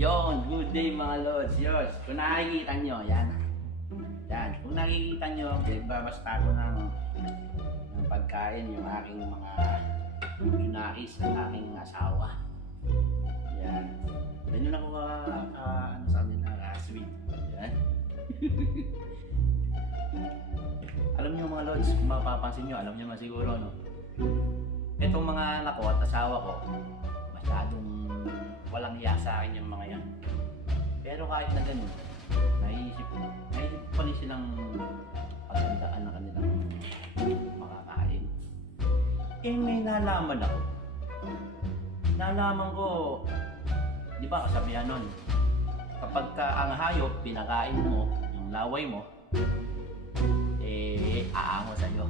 Yon, good day mga lods. Yun, kung nakikita nyo, yan. Yan, kung nakikita nyo, nagbabasta ko ng pagkain yung aking mga yunakis ng aking asawa. Yan. Ganyan ako ano sa kanila, sweet. Yan. Alam nyo mga lods, kung mapapansin nyo, alam nyo naman siguro, no? Itong mga anak ko at asawa ko, masyadong walang hiya sa akin yung mga yan. Pero kahit na ganun, naisip pa rin silang paghandaan ng kanilang makakain. Eh may nalaman ako. Nalaman ko, di ba kasabihan nun, kapag ka ang hayop, pinakain mo, yung laway mo, eh aango sa'yo.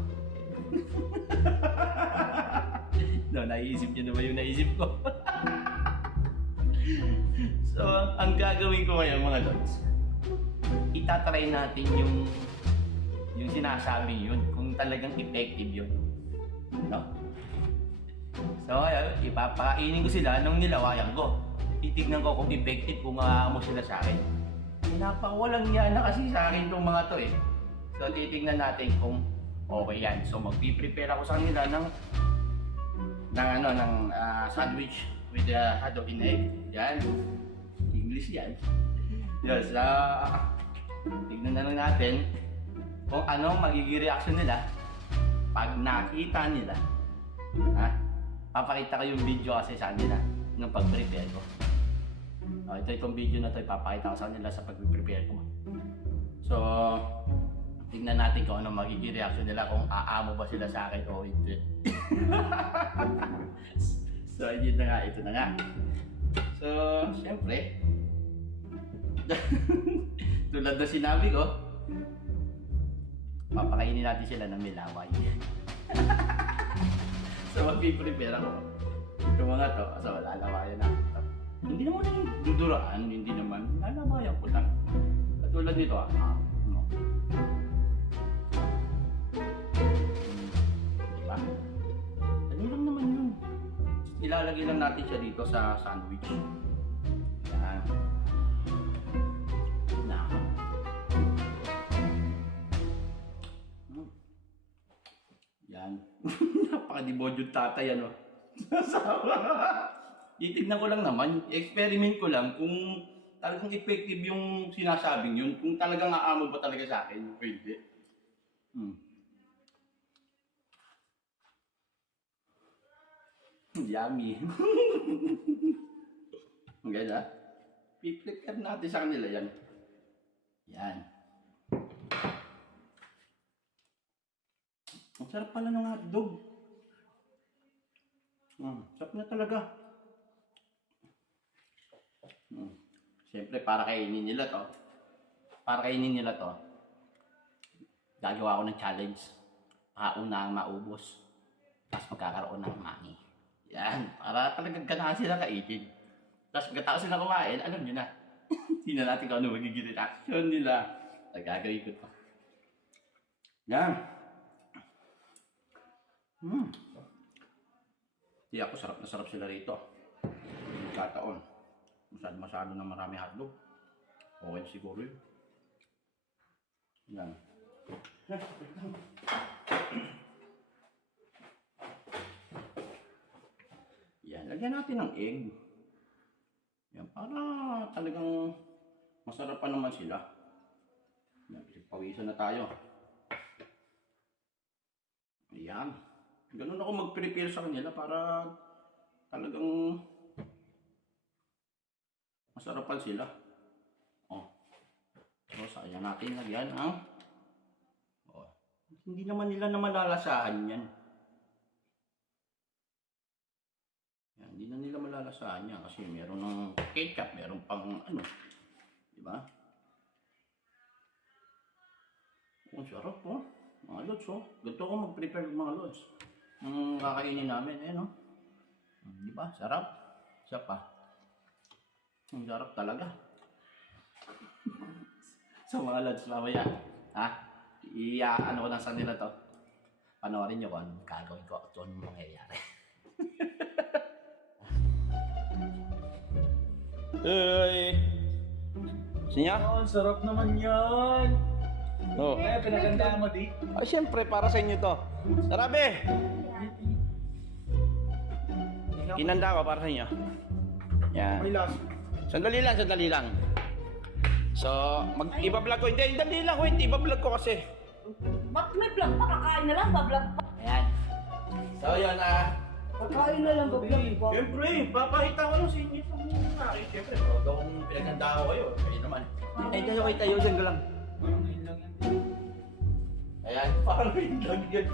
No, naisip nyo na ba yung naisip ko? So, ang gagawin ko ngayon mga lods, itatry natin yung sinasabi yun, kung talagang effective yun. No? So, ipapakainin ko sila nung nilawayan ko. Titignan ko kung effective, kung mo sila sa akin. Napakawalang yan na kasi sa akin itong mga to eh. So, titignan natin kung okay yan. So, magpiprepare ako sa kanila ng sandwich with hotdog in egg. Yan. English yan. Yes, tignan na lang natin kung ano magiging reaction nila pag nakita nila. Ha? Papakita ko yung video kasi sa kanila ng pag-prepare ko. Itong video na to ipapakita ko sa kanila sa pag-prepare ko. So, tignan natin kung ano magiging reaction nila, kung aamo ba sila sa akin o hindi. So, yun na nga, ito na nga. So, syempre, tulad na sinabi ko, papakainin natin sila ng milaway. So, mag-prepare ako. Itong mga to, so, lalawayan na. Hindi naman yung duduraan, hindi naman. Lalawayan ko lang. Katulad nito, diba? Ano lang naman yun. Ilalagay lang natin siya dito sa sandwich. Yan. Yan. Napaka-debod yung tatay, ano. Itignan ko lang naman, experiment ko lang kung talagang effective yung sinasabing yun, kung talagang aamo ba talaga sa akin, pwede. Yummy. Ang ganda. I-flicker natin sa kanila yan. Yan. Ang sarap pala ng hotdog. Sarap na talaga. Siyempre, para kainin nila to. Gagawa ako ng challenge. Pauna ang maubos. Tapos magkakaroon ng money. Yan. Para talagang ganahan sila kainin. Tapos pagkatapos sila kumain, alam nyo na. Hindi na natin kung ano magiging reaction nila. Nagagawin ko to. Yan. Di ako, sarap na sarap sila rito. Kataon. Masyado na marami hotdog. Okay siguro yun. Yan. Yan. Lagyan natin ng egg. Yan. Para talagang masarap pa naman sila. Yan. Pawisan na tayo. Ayan. Ganun ako mag-prepare sa kanila para talagang masarapan sila. So, sayang natin lagyan ang hindi naman nila na malalasahan yan. Yan. Hindi na nila malalasahan yan kasi meron ng ketchup, meron pang ano. Diba? Ang sarap po. Mga lods, ganito ako mag-prepare ng mga lods. Ang kakainin namin, no? Di ba? Sarap. Siya pa. Ang sarap talaga. So mga lods, mamaya, ano ko lang sa nila to. Panoorin nyo kung anong gagawin ko at anong mangyayari. Ay. Sinya? Ang sarap naman yan. Oh. Kaya pinagandaan mo, di? Ay, syempre, para sa inyo to. Sarabe! Kinanda ko para sa inyo. Yan. May last. Sandali lang. So, iba-vlog ko. Hindi, dali lang. Wait, iba-vlog ko kasi. Ba't may vlog pa? Kakain na lang, bablog pa. Ayan. So, yun Kakain na lang, bablog pa. Siyempre, papakita ko lang sa inyo sa mga. Siyempre, pag akong pinaganda ko kayo. Kayo naman. Kayo tayo dyan ka lang. Parang yun lang yan. Ayan, parang lang yan.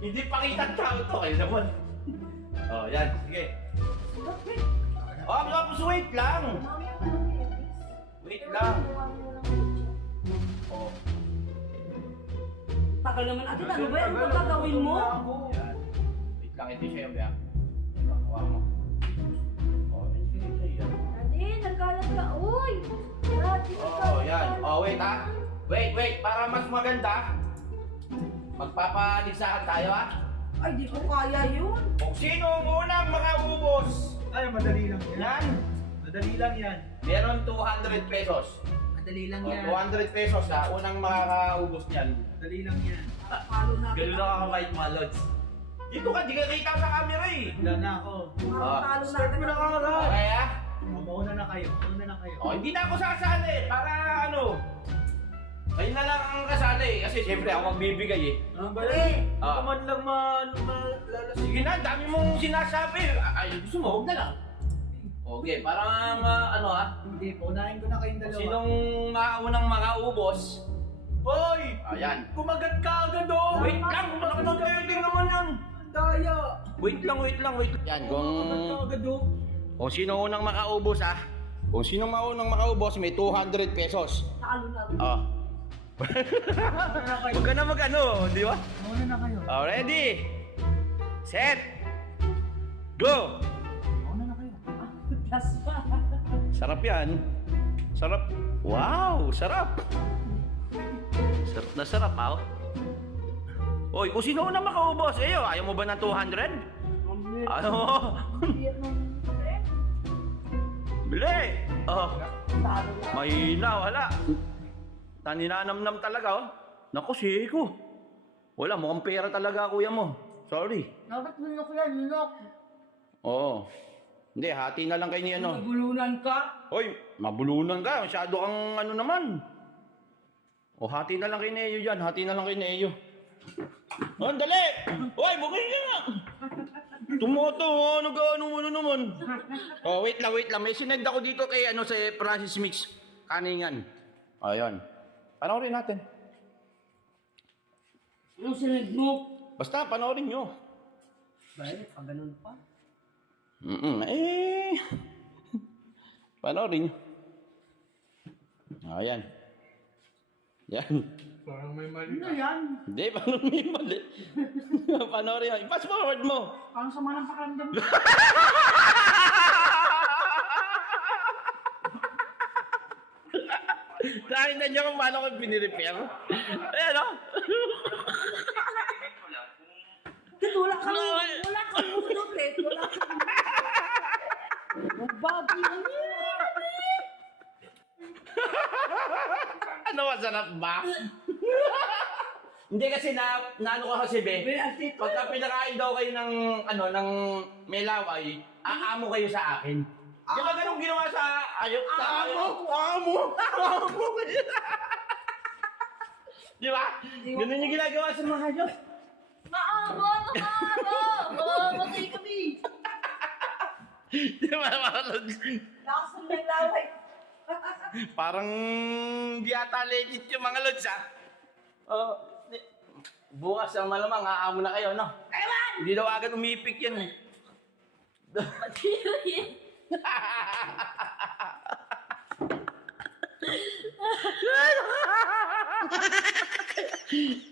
Hindi pakita tao to. Kayo naman. Oh, yan. Sige. Oh, tapos wait lang. Wait lang. Oh. Tagal naman natin, ano ba yan? Ano ba gagawin mo? Yan. Wait lang, ito siya yung biyak. Hawa mo. Oh, ito siya. Ate, nagkalat ka. Uy! Ate, Oh, yan. Oh, wait ha. Wait. Para mas maganda, magpapaligsahan tayo ha. Ay, di ko kaya yun. Kung sino ang unang makaubos, Ay, madali lang yan. yan, Madali lang yan. meron 200 pesos. Madali lang Oh, yan. 200 pesos ha, unang makakaubos niyan. Madali lang yan. Palo na. Ganun lang ako kahit mga lods. Dito ka, di ka kita sa camera eh. Wala na ako. Talo na. Start mo na kagad. Okay ha? Mauna na kayo. Mauna na kayo. Oh, hindi na ako sasali para ano. Kayo na lang ang kasali kasi siyempre ako magbibigay eh. Ang Eh, Ah. man lang malalas. Sige na, dami mong sinasabi. Ay, gusto mo, huwag na lang. Okay, parang ano ha? Hindi, paunahin ko na kayong dalawa. Sinong maunang makaubos? Hoy! Ayan. Kumagat ka agad oh! Wait lang, kumagat kayo din naman yan. Ang daya! Wait lang. Yan, Kumagat ka agad oh! kung sino unang makaubos ha? Kung sino maunang makaubos, may 200 pesos. talo na. Oh. Mauna na kayo. Huwag ka na mag-ano, di ba? Mauna na kayo. Oh, ready? Set! Go! Mauna na kayo. Plus pa. Sarap yan. Sarap. Wow, sarap. Sarap na sarap, ah. Oy, kung sino unang makaubos, ayaw mo ba ng 200? Ano? Bili! Oh, Talo na. mahina, wala. Taninanamnam talaga, oh. Naku, siko. Wala, mukhang pera talaga, kuya mo. Sorry. Dapat nunok yan, nunok. Oo. Hindi, hati na lang kayo ni ano. Nagulunan ka. Hoy, mabulunan ka. Masyado kang ano naman. O, hati na lang kay Neo dyan. Hati na lang kay Neo. Oh, dali! Hoy, bukay ka nga! Tumoto, ano naman. Oh, wait lang. May sinend ako dito kay ano sa Francis Mix. Kaningan. Ayun. Panoorin natin. Anong sinag mo? Basta, panoorin nyo. Bakit? Pag ganun pa? Panoorin nyo. Ayan. Yan. Parang may mali. Ano yan? Hindi, paano may mali? Panoorin nyo. I-pass forward mo. Parang sama ng pakiramdam mo. Nakita niyo kung paano ko pinirepair? Ayan o. Wala kang ulit. Wala kang Babi, ano yan? Ano, masarap ba? Hindi kasi naano ka kasi, be. Pagka pinakain daw kayo ng, ano, ng melaway, aamo kayo sa akin. Di ba ganun ginawa sa ayok? Amo! Di ba? Ganun yung ginagawa sa mga ayok. Maamo! Mamatay kami! Di ba, mga lods? Lakas ng may laway. Parang di ata legit yung mga lods, ha? Bukas ang malamang, aamo na kayo, no? Ewan! Hindi daw agad umipik yan, eh. Matira yan.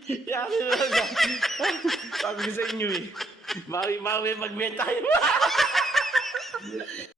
Yari na lang. Sabi ko sa inyo, eh. Mami, magbenta kayo.